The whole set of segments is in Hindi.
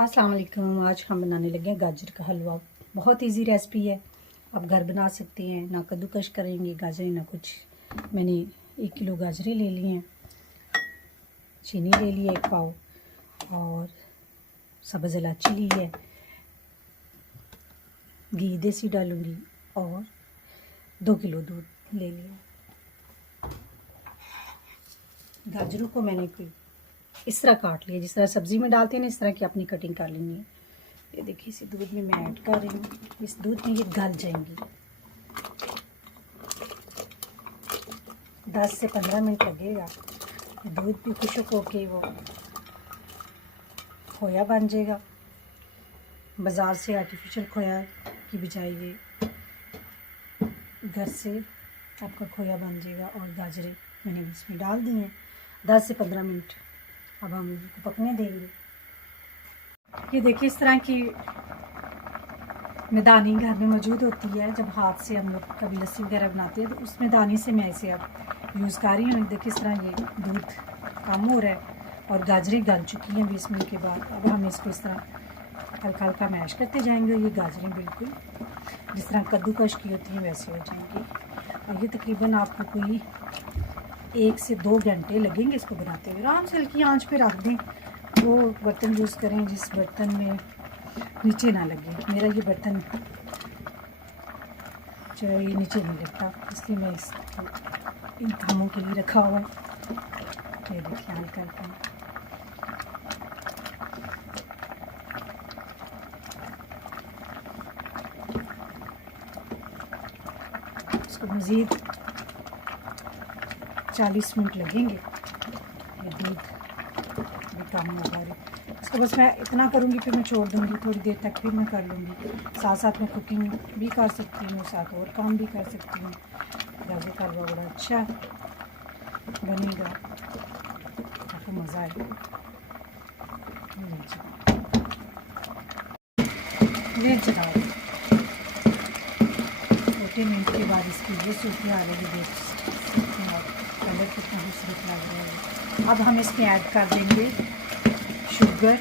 अस्सलाम वालेकुम। आज हम बनाने लगे हैं गाजर का हलवा। बहुत इजी रेसिपी है, आप घर बना सकते हैं। ना कद्दूकश करेंगे गाजरें ना कुछ। मैंने 1 किलो गाजरें ले ली हैं, चीनी ले ली है 1 पाव, और सब्ज़ इलायची ली है, घी देसी डालूंगी, और 2 किलो दूध ले लिया। गाजरों को मैंने कोई इस तरह काट लिया, जिस तरह सब्ज़ी में डालते हैं ना, इस तरह की अपनी कटिंग कर लेनी है। ये देखिए, इसी दूध में मैं ऐड कर रही हूँ। इस दूध में ये गल जाएंगी। 10 से 15 मिनट लगेगा। दूध भी खुश्क होके वो खोया बन जाएगा। बाज़ार से आर्टिफिशियल खोया की बजाय ये घर से आपका खोया बन जाएगा। और गाजरें मैंने इसमें डाल दी हैं। 10 से 15 मिनट अब हम इसको पकने देंगे। ये देखिए, इस तरह की मैदानी घर में मौजूद होती है। जब हाथ से हम लोग कभी लस्सी वगैरह बनाते हैं तो उस मैदानी से मैं इसे अब यूज़ कर रही हूँ। देखिए, इस तरह ये दूध कम हो रहा है और गाजरें गल चुकी हैं 20 मिनट के बाद। अब हम इसको इस तरह हल्का हल्का मैश करते जाएंगे। ये गाजरें बिल्कुल जिस तरह कद्दूकश की होती हैं वैसे हो जाएंगी। और ये तकरीबन आपको कोई 1 से 2 घंटे लगेंगे इसको बनाते हुए। आराम से हल्की आंच पे रख दें। वो बर्तन यूज़ करें जिस बर्तन में नीचे ना लगे। मेरा ये बर्तन जो है ये नीचे नहीं लगता, इसलिए मैं इसको इन कामों के लिए रखा हुआ है। ये देखिए, हल्का हल्का इसको मज़ीद 40 मिनट लगेंगे। ये दूध भी कम होगा। इसको बस मैं इतना करूँगी, फिर मैं छोड़ दूँगी थोड़ी देर तक, फिर मैं कर लूँगी। साथ साथ मैं कुकिंग भी कर सकती हूँ, साथ और काम भी कर सकती हूँ। गाजर का हलवा बड़ा अच्छा बनेगा, आपको मज़ा आएगा। ले चढ़ाओ। 40 मिनट के बाद इसकी ये सूखी आ रही है। कलर कितना खूबसूरत लग रहा है। अब हम इसमें ऐड कर देंगे शुगर,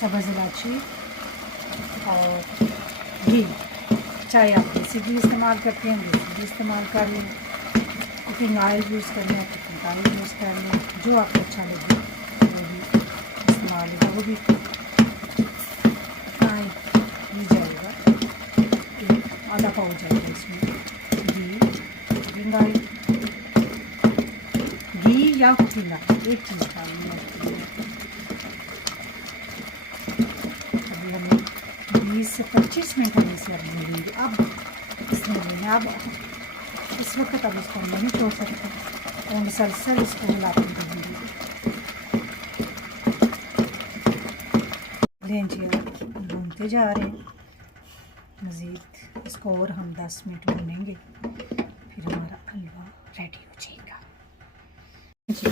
सब्ज़ इलायची और घी। चाहे आप देसी घी इस्तेमाल करते हैं, देसी घी इस्तेमाल कर लें। कुकिंग ऑयल यूज़ कर लें, कुकिंग ऑयल यूज़ कर लें, जो आपको अच्छा लगे वो भी इस्तेमाल होगा। वो भी नहीं जाएगा, आधा पाव जाएगा इसमें घी, कुकिंग ऑयल, घी या कुकिंग ऑयल, एक चीज़ डालनी है। अभी हमें 20 से 25 मिनट हम इसे अब भूनेंगे। अब इसमें लेना, अब इस वक्त अब इसको हम नहीं छोड़ सकते और मुसलसल इसको हिलाते रहेंगे। लें जी, भूनते जा रहे हैं मज़ीद। इसको और हम 10 मिनट भूनेंगे, फिर हमारा हलवा रेडी हो जाएगा जी।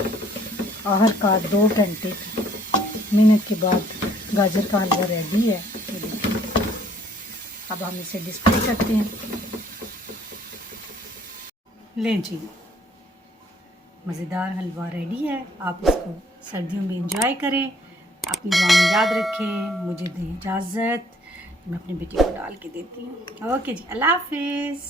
आखिरकार 2 घंटे मिनट के बाद गाजर का हलवा रेडी है। अब हम इसे डिस्प्ले करते हैं। लें जी, मज़ेदार हलवा रेडी है। आप इसको सर्दियों में एंजॉय करें। अपनी दुआ में याद रखें। मुझे दें इजाज़त, मैं अपनी बेटी को डाल के देती हूँ। ओके जी, अल्लाह हाफिज़।